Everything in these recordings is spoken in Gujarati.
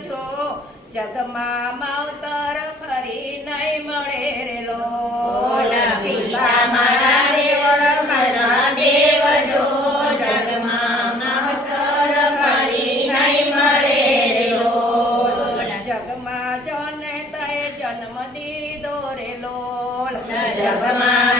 જો જગમાં માવતર ફરી નહીં મળે રે મહિલા જગમાં જને તય જન્મ દીધો રે લોલ જગમાં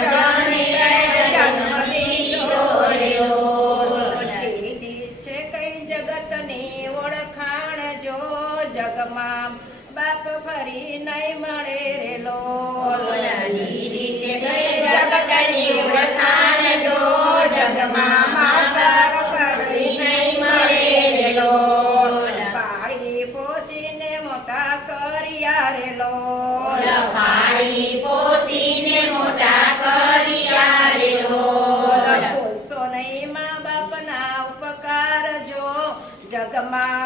બાપ ફરી નહીં મળે રે લોલ દીદી છે કઈ જગતની ઓળખાણ જો જગમાં બાપ ફરી નહીં મળે રે લોલ પાળી પોસીને મોટા કર્યા રે લોલ પાડી પોસીને મોટા કર્યા રે લોલ નહીં મા બાપના ઉપકાર જો જગમાં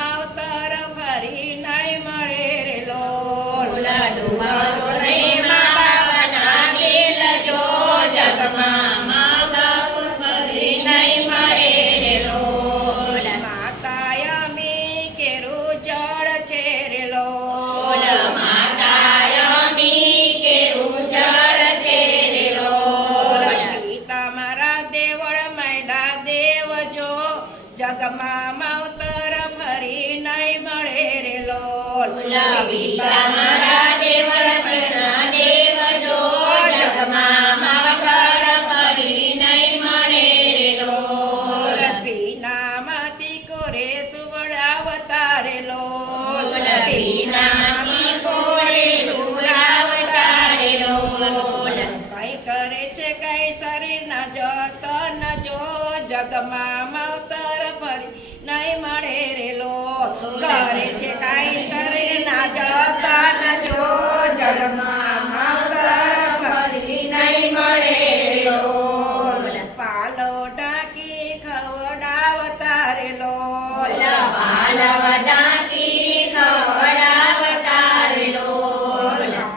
જગમાં માવતર ફરી નહીં મળે રે લોલ. મારા દેવળ પેલા દેવ જો જગમાં માવતર ફરી નહીં મળે રે લોલ. પીનામાંથી કોરે સુવડાવતા રે લોલ. પીનાથી કોળે સુવડાવતા રે લોલ. કઈ કરે છે કઈ શરીરના જતન જો જગમાં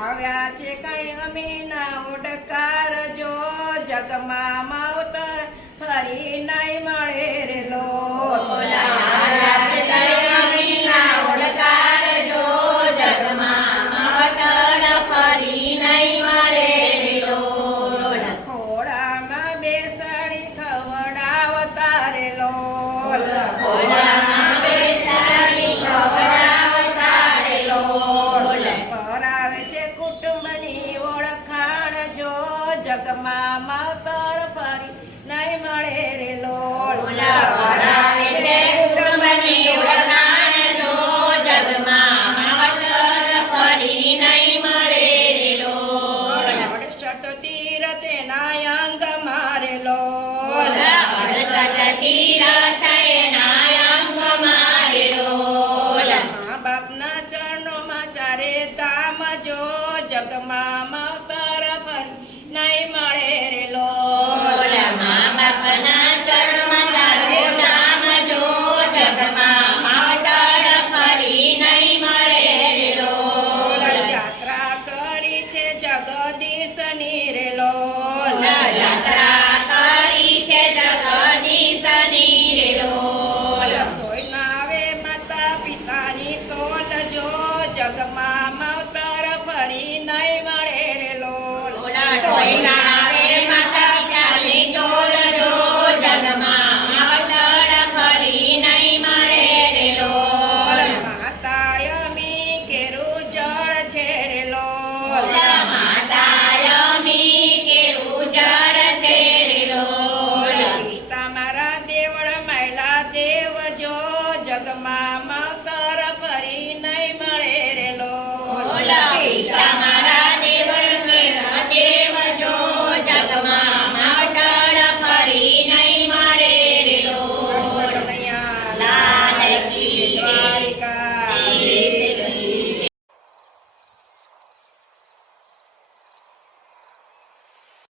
આવ્યા છે કઈ અમીના ઉડકાર જો જગમાં જગમાં માવતર યાત્રા કરી છે જગદીશની રે લોલ. કોઈ માતા પિતાની તોલ જો જગમાં માવતર ફરી નહીં મળે રે લોલ.